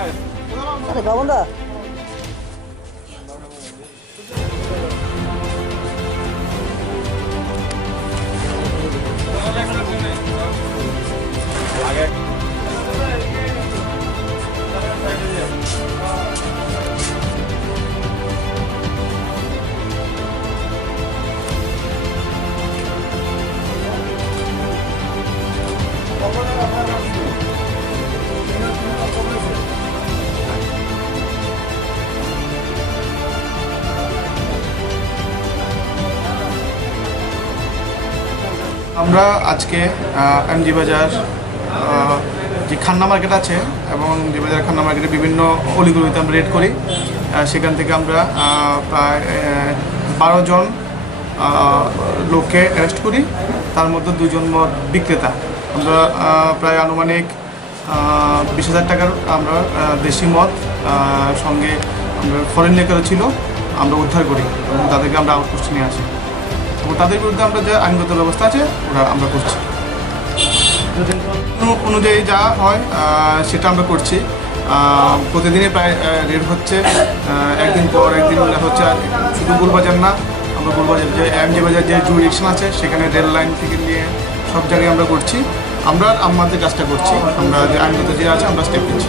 আরে বাবনদা আমরা আজকে এমজি বাজার যে খান্না মার্কেট আছে এবং এমজি বাজার খান্না মার্কেটে বিভিন্ন অলিগলিতে আমরা রেড করি। সেখান থেকে আমরা প্রায় 12 জন লোককে অ্যারেস্ট করি, তার মধ্যে 2 জন মদ বিক্রেতা। আমরা প্রায় আনুমানিক 20,000 টাকার আমরা দেশি মদ সঙ্গে আমরা ফরেন লিকারও ছিল আমরা উদ্ধার করি এবং তাদেরকে আমরা আউটপোস্টে নিয়ে আসি এবং তাদের বিরুদ্ধে আমরা যে আইনগত ব্যবস্থা আছে ওরা আমরা করছি। অনুযায়ী যা হয় সেটা আমরা করছি। প্রতিদিনই প্রায় রেড হচ্ছে, একদিন পর একদিন হচ্ছে। আর শুধু গোলবাজার না, আমরা গোলবাজার যে এমজি বাজার যে জুরিডিকশন আছে সেখানে রেল লাইন থেকে নিয়ে সব জায়গায় আমরা করছি। আমরা আমাদের কাজটা করছি, আমরা যে আইনগত যে আছে আমরা স্টেপ নিচ্ছি।